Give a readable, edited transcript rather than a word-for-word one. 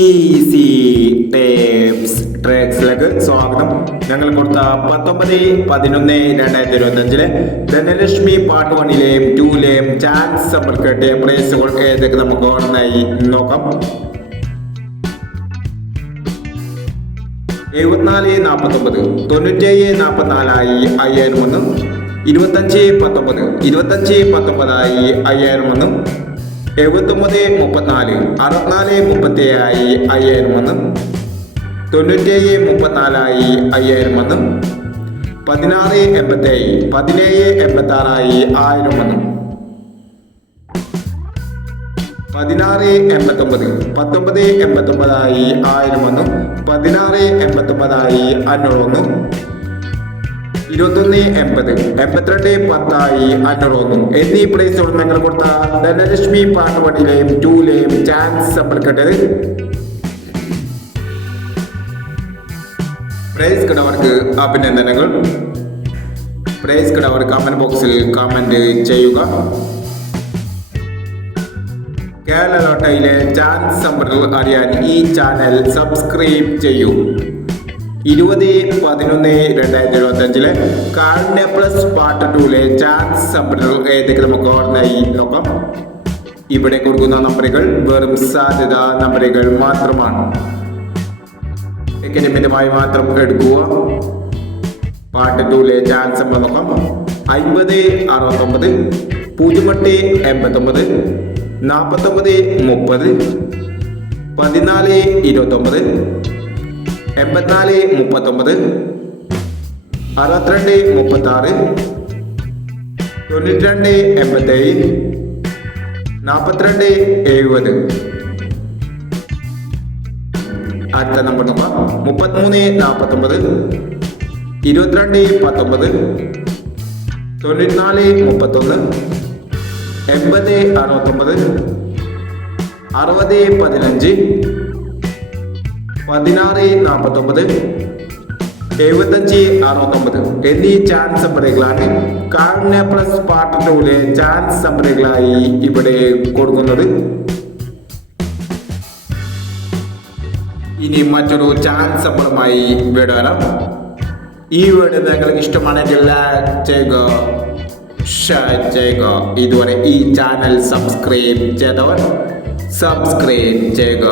Easy tapes ട്രാക്സിലേക്ക് സ്വാഗതം. ഞങ്ങൾ കൊടുത്ത 19/11/2025 ധനലക്ഷ്മി പാർട്ട് 1ലെയും 2ലെയും ചാൻസ് സമ്പർക്കട്ടെ പ്രൈസുകൾ ഏതൊക്കെ നമുക്ക് ഓർമ്മയായി നോക്കാം. 74-49, 97-44 5001, 25-19, 25-19 5001, 79-34, 64-37 5001, 97-34 5001, 16-87, 17-86 1001, 16-89, 19-89 1001, 16-89 501, 21-80, 82-10 501 എന്നീ പ്രൈസുകൾ ഞങ്ങൾ കൊടുത്ത ധനലക്ഷ്മി പാർട്ട് 1ലെയും 2ലെയും ചാൻസ് സമ്പർക്കട്ടത്. പ്രൈസ് കിടവർക്ക് അഭിനന്ദനങ്ങൾ. പ്രൈസ് കിടവർ കമന്റ് ബോക്സിൽ കമന്റ് ചെയ്യുക. കേരള ലോട്ടയിലെ ചാൻസ് സമ്പർക്കങ്ങൾ അറിയാൻ ഈ ചാനൽ സബ്സ്ക്രൈബ് ചെയ്യൂ. 20-11-2025 കാർഡിനെ പ്ലസ് പാർട്ട് 2ലെ ചാൻസ് സമ്പർക്കങ്ങൾ ഏതൊക്കെ നമുക്ക് ഓർമ്മയായി നോക്കാം. ഇവിടെ കൊടുക്കുന്ന നമ്പറുകൾ വെറും സാധ്യത നമ്പറുകൾ മാത്രമാണ്. എക്കനമിതമായി മാത്രം എടുക്കുക. പാർട്ട് 2ലെ ചാൻസ് സമ്പർ നോക്കാം. 50-69, 08-89, 49-30, 14-29, 84-39, 62-36, 92-87, 42-70. അടുത്ത നമ്പർ നോക്കാം. 33-49, 22-19, 94-31, 80-69, 60-15, 16-49, 75-69 എന്നീ ചാൻസ് നമ്പറുകളാണ് കാർഡിനെ പ്ലസ് പാർട്ട് 2ലെ ചാൻസ് നമ്പറുകളായി ഇവിടെ കൊടുക്കുന്നത്. ഇനി മറ്റൊരു ചാൻസ് നമ്പറുമായി വീഡിയോ വരാം. ഈ വീഡിയോ നിങ്ങൾക്ക് ഇഷ്ടമാണെങ്കിൽ ലൈക്ക് ചെയ്യുക, ഷെയർ ചെയ്യുക. ഇതുവരെ ഈ ചാനൽ സബ്സ്ക്രൈബ് ചെയ്തവർ സബ്സ്ക്രൈബ് ചെയ്യുക.